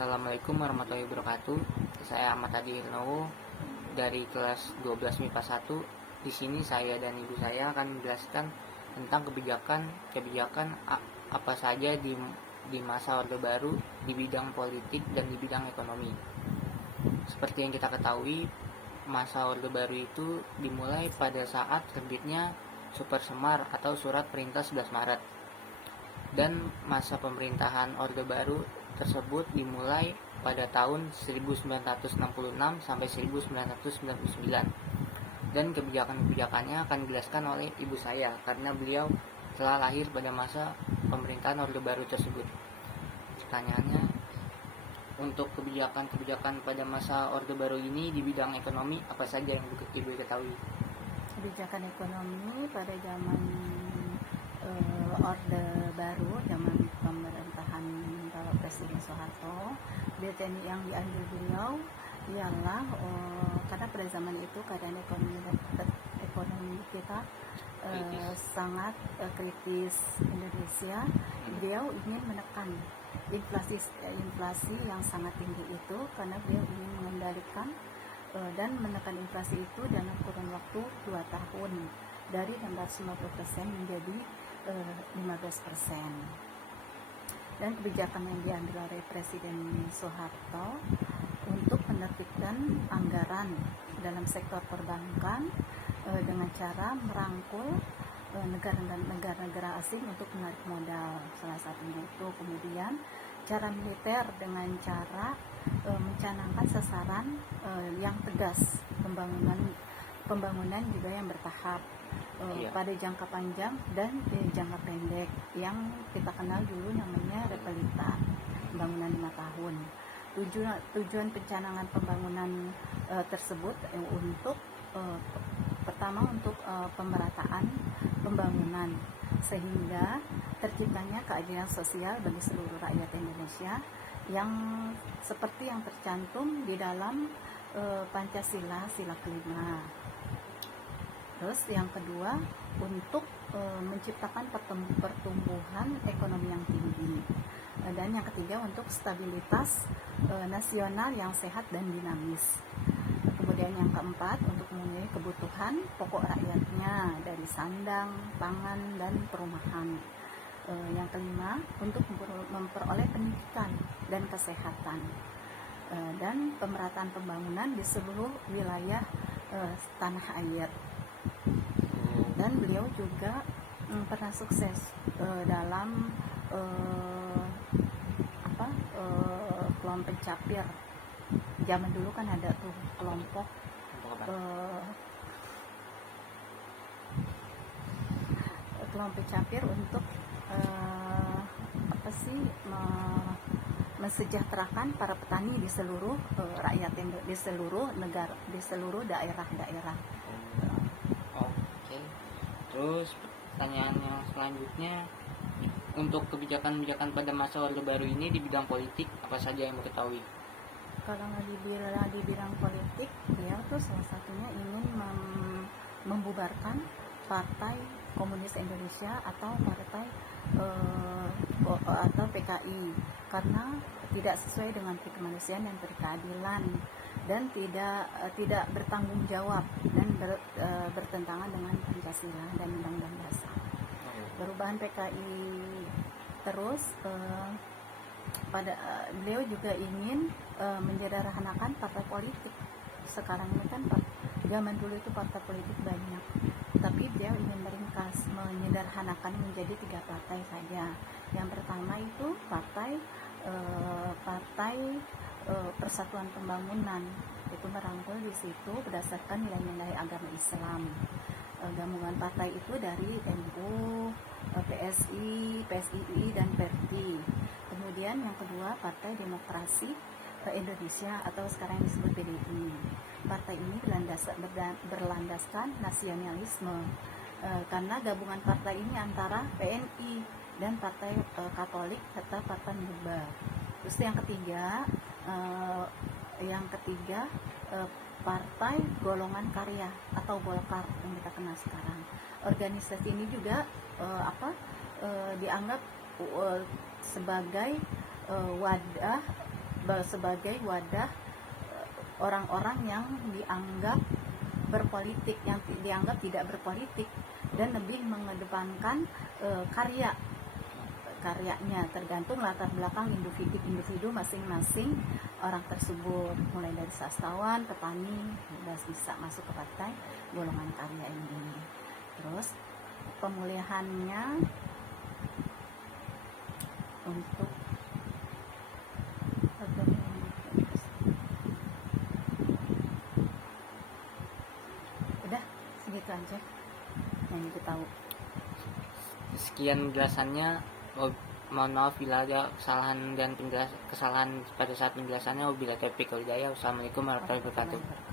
Assalamualaikum warahmatullahi wabarakatuh. Saya Ahmad Adi Hirnowo dari kelas 12 MIPA 1. Di sini saya dan ibu saya akan menjelaskan tentang kebijakan apa saja di masa Orde Baru di bidang politik dan di bidang ekonomi. Seperti yang kita ketahui, masa Orde Baru itu dimulai pada saat terbitnya Super Semar atau Surat Perintah 11 Maret. Dan masa pemerintahan Orde Baru tersebut dimulai pada tahun 1966 sampai 1999. Dan kebijakan-kebijakannya akan dijelaskan oleh ibu saya karena beliau telah lahir pada masa pemerintahan Orde Baru tersebut. Pertanyaannya, untuk kebijakan-kebijakan pada masa Orde Baru ini di bidang ekonomi apa saja yang ibu ketahui? Kebijakan ekonomi pada zaman Orde Baru, zaman pemerintahan Bapak Presiden Soeharto, kebijakan yang diambil beliau ialah karena pada zaman itu keadaan ekonomi kita sangat kritis Indonesia. Beliau ingin menekan inflasi yang sangat tinggi itu karena beliau ingin mengendalikan dan menekan inflasi itu dalam kurun waktu 2 tahun dari 650% menjadi 15%. Dan kebijakan yang diambil oleh Presiden Soeharto untuk menerbitkan anggaran dalam sektor perbankan dengan cara merangkul negara-negara asing untuk menarik modal, salah satunya itu. Kemudian cara militer dengan cara mencanangkan sasaran yang tegas, pembangunan juga yang bertahap pada jangka panjang dan jangka pendek, yang kita kenal dulu namanya repelita, pembangunan 5 tahun. Tujuan pencanangan pembangunan tersebut untuk pertama untuk pemerataan pembangunan sehingga terciptanya keadilan sosial bagi seluruh rakyat Indonesia yang seperti yang tercantum di dalam Pancasila sila kelima. Terus yang kedua untuk menciptakan pertumbuhan ekonomi yang tinggi, dan yang ketiga untuk stabilitas nasional yang sehat dan dinamis. Kemudian yang keempat untuk memenuhi kebutuhan pokok rakyatnya dari sandang, pangan, dan perumahan. Yang kelima untuk memperoleh pendidikan dan kesehatan, dan pemerataan pembangunan di seluruh wilayah tanah air. Dan beliau juga pernah sukses dalam kelompok capir. Zaman dulu kan ada tuh kelompok capir untuk mensejahterakan para petani di seluruh rakyat di seluruh negara, di seluruh daerah-daerah. Oke. Terus pertanyaan yang selanjutnya, untuk kebijakan-kebijakan pada masa Orde Baru ini di bidang politik apa saja yang diketahui? Kalau di bidang politik, dia tuh salah satunya ingin membubarkan Partai Komunis Indonesia atau Partai atau PKI karena tidak sesuai dengan kemanusiaan dan keadilan, dan tidak bertanggung jawab dan bertentangan dengan Pancasila dan Undang-Undang Dasar. Perubahan PKI terus beliau juga ingin menyederhanakan partai politik. Sekarang ini kan zaman dulu itu partai politik banyak, tapi beliau ingin meringkas, menyederhanakan menjadi 3 partai saja. Yang pertama itu partai Persatuan Pembangunan, itu merangkul di situ berdasarkan nilai-nilai agama Islam. Gabungan partai itu dari NU, PSI, PSII, dan PERTI. Kemudian yang kedua Partai Demokrasi Indonesia atau sekarang disebut PDI. Partai ini berlandaskan nasionalisme karena gabungan partai ini antara PNI dan Partai Katolik serta Partai Nuba. Terus yang ketiga Partai Golongan Karya atau Golkar yang kita kenal sekarang. Organisasi ini juga dianggap sebagai wadah sebagai wadah orang-orang yang dianggap berpolitik, yang dianggap tidak berpolitik dan lebih mengedepankan karyanya, tergantung latar belakang individu masing-masing orang tersebut, mulai dari sastrawan, petani, bisa masuk ke partai golongan karya ini. Terus pemulihannya untuk udah segitu aja yang kita tahu. Sekian penjelasannya. Mohon maaf bila ada kesalahan pada saat penjelasannya. Wabillahi taufiq wal hidayah. Wassalamualaikum warahmatullahi wabarakatuh.